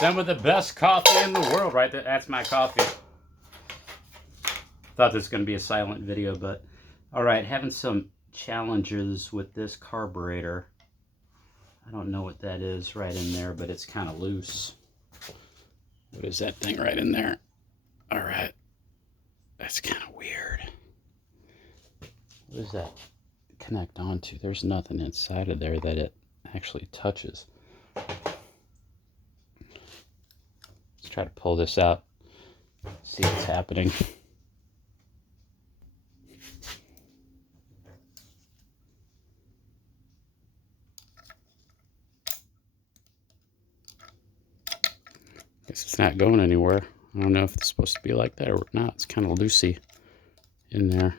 Some of the best coffee in the world, right there. That's my coffee. Thought this was going to be a silent video, but all right, having some challenges with this carburetor. I don't know what that is right in there, but it's kind of loose. What is that thing right in there? All right, that's kind of weird. What does that connect onto? There's nothing inside of there that it actually touches. Let's try to pull this out, see what's happening. Guess it's not going anywhere. I don't know if it's supposed to be like that or not. It's kind of loosey in there.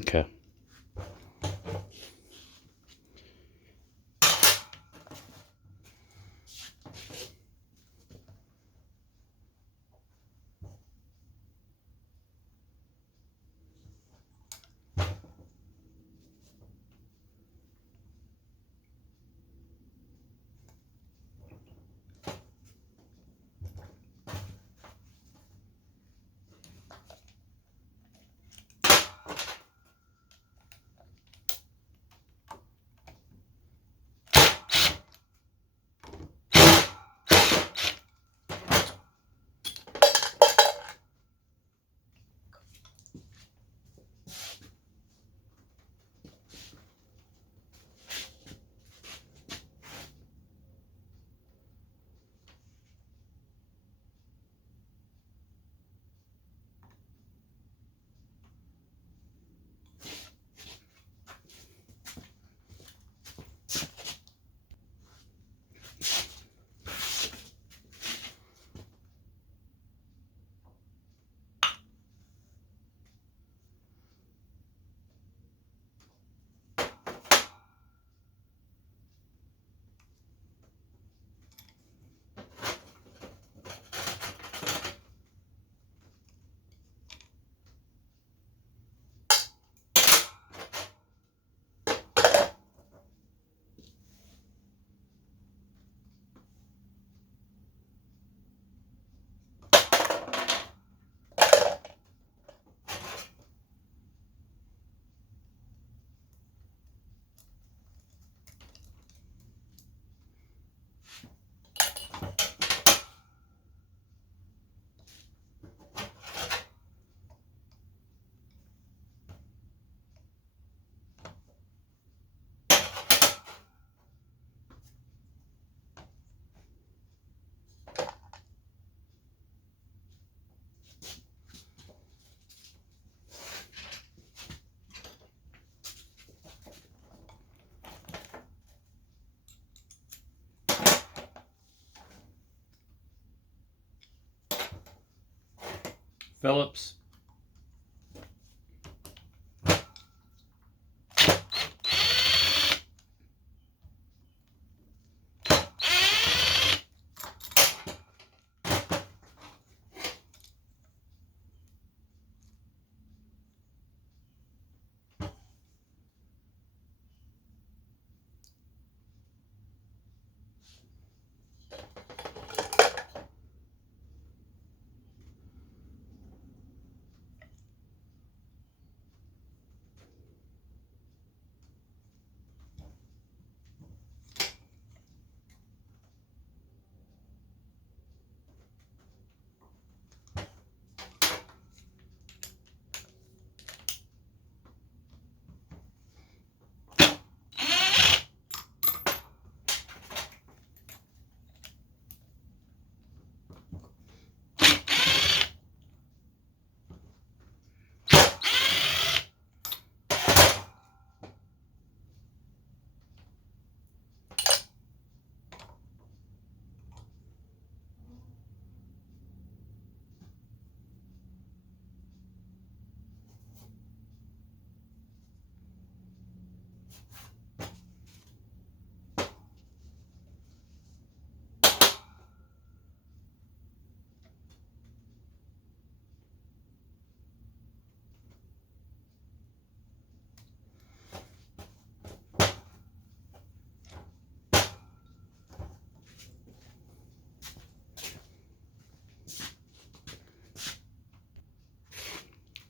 Okay. Phillips.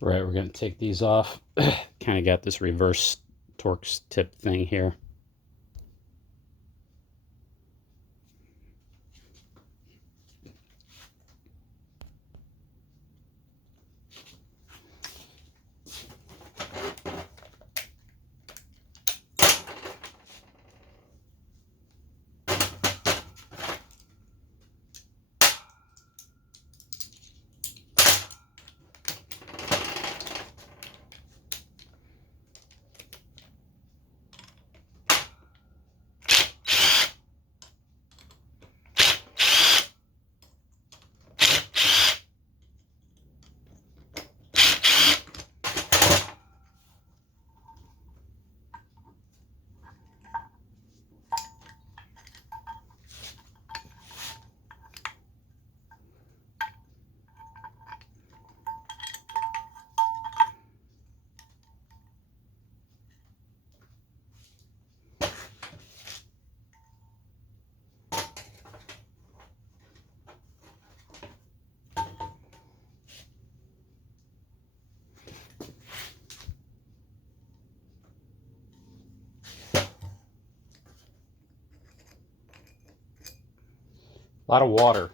Right, we're going to take these off. Kind of got this reverse Torx tip thing here. A lot of water.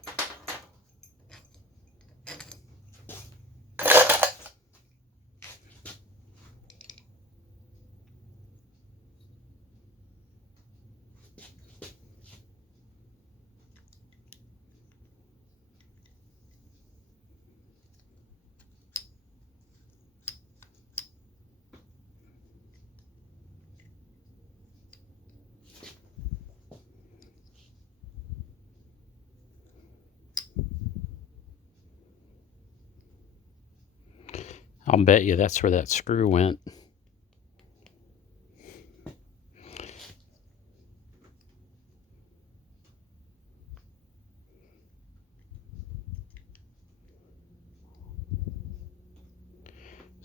I'll bet you that's where that screw went.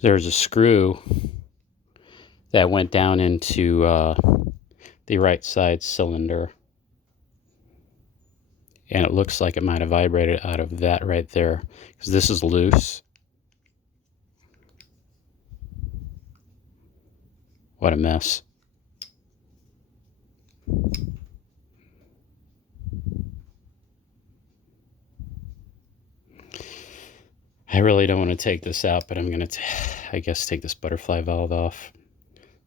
There's a screw that went down into the right side cylinder. And it looks like it might have vibrated out of that right there, because this is loose. What a mess. I really don't want to take this out, but I'm going to, I guess, take this butterfly valve off.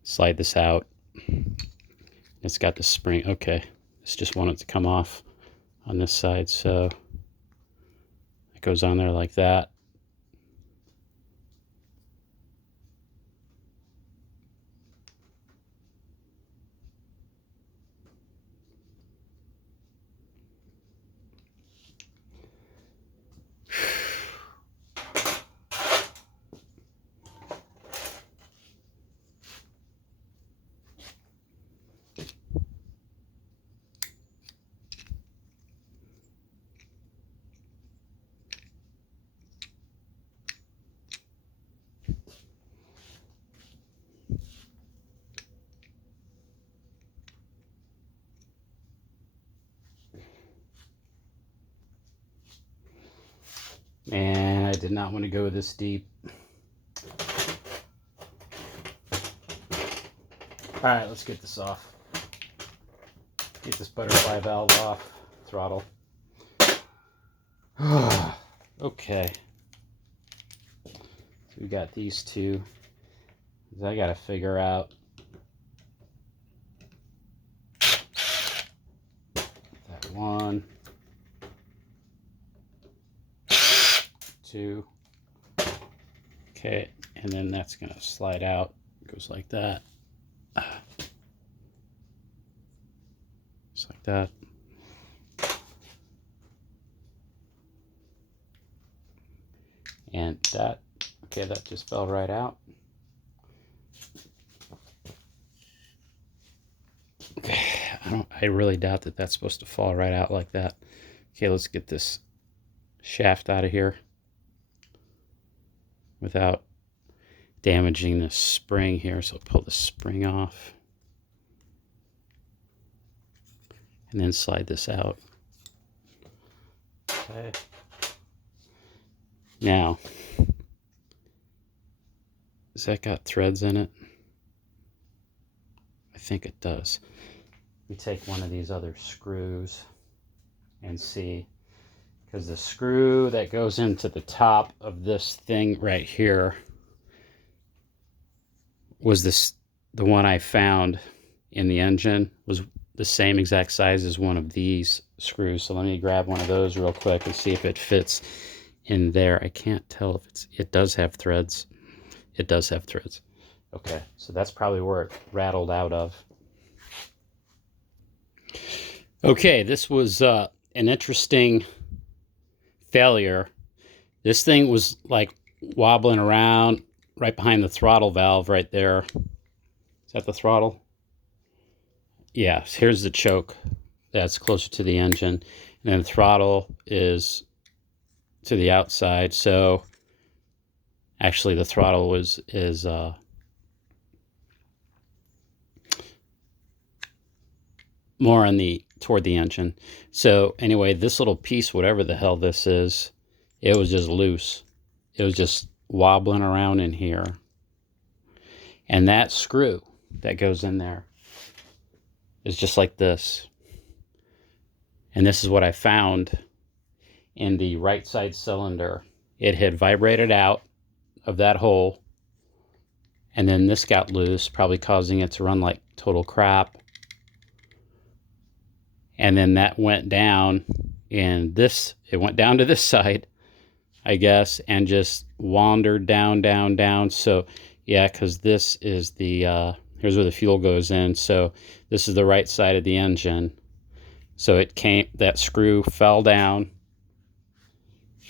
Slide this out. It's got the spring. Okay, it's just wanted to come off on this side, so it goes on there like that. Man, I did not want to go this deep. Alright, let's get this off. Get this butterfly valve off. Throttle. Okay. So we got these two. I gotta figure out that one. Two. Okay, and then that's gonna slide out. It goes like that. Just like that. And that, okay, that just fell right out. Okay, I really doubt that that's supposed to fall right out like that. Okay, let's get this shaft out of here without damaging the spring here. So pull the spring off and then slide this out. Okay. Now, Has that got threads in it? I think it does. We take one of these other screws and see, because the screw that goes into the top of this thing right here was the one I found in the engine, was the same exact size as one of these screws. So let me grab one of those real quick and see if it fits in there. I can't tell if it does have threads. It does have threads. Okay, so that's probably where it rattled out of. Okay, this was an interesting failure. This thing was like wobbling around right behind the throttle valve right there. Is that the throttle? Yeah, here's the choke that's closer to the engine. And then the throttle is to the outside. So actually the throttle is more on toward the engine. So anyway, this little piece, whatever the hell this is, it was just loose. It was just wobbling around in here. And that screw that goes in there is just like this. And this is what I found in the right side cylinder. It had vibrated out of that hole, and then this got loose, probably causing it to run like total crap. And then that went down, and it went down to this side, I guess, and just wandered down, down, down. So yeah, because this is the, here's where the fuel goes in. So this is the right side of the engine. So that screw fell down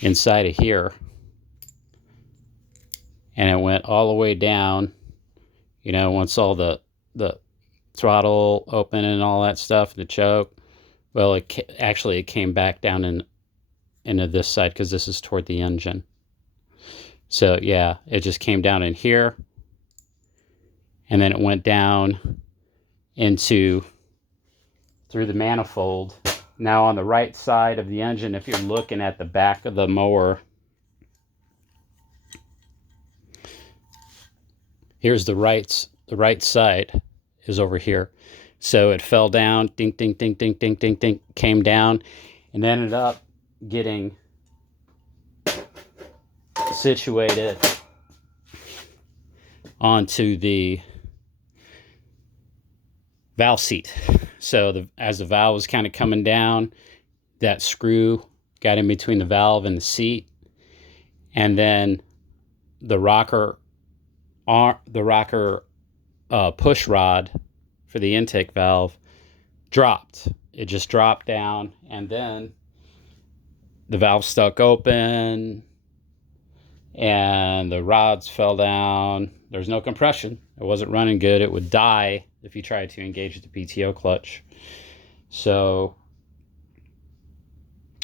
inside of here, and it went all the way down, you know, once all the throttle open and all that stuff, the choke. Well, it came back down into this side, because this is toward the engine. So yeah, it just came down in here, and then it went down through the manifold. Now on the right side of the engine, if you're looking at the back of the mower, here's the right side is over here. So it fell down, ding, ding, ding, ding, ding, ding, ding, came down, and ended up getting situated onto the valve seat. So as the valve was kind of coming down, that screw got in between the valve and the seat, and then the rocker push rod for the intake valve dropped. It just dropped down, and then the valve stuck open, and the rods fell down. There's no compression. It wasn't running good. It would die if you tried to engage the PTO clutch. So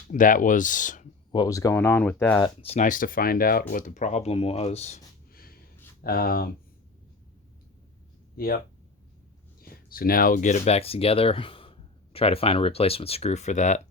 that was what was going on with that. It's nice to find out what the problem was. Yep. So now we'll get it back together, try to find a replacement screw for that.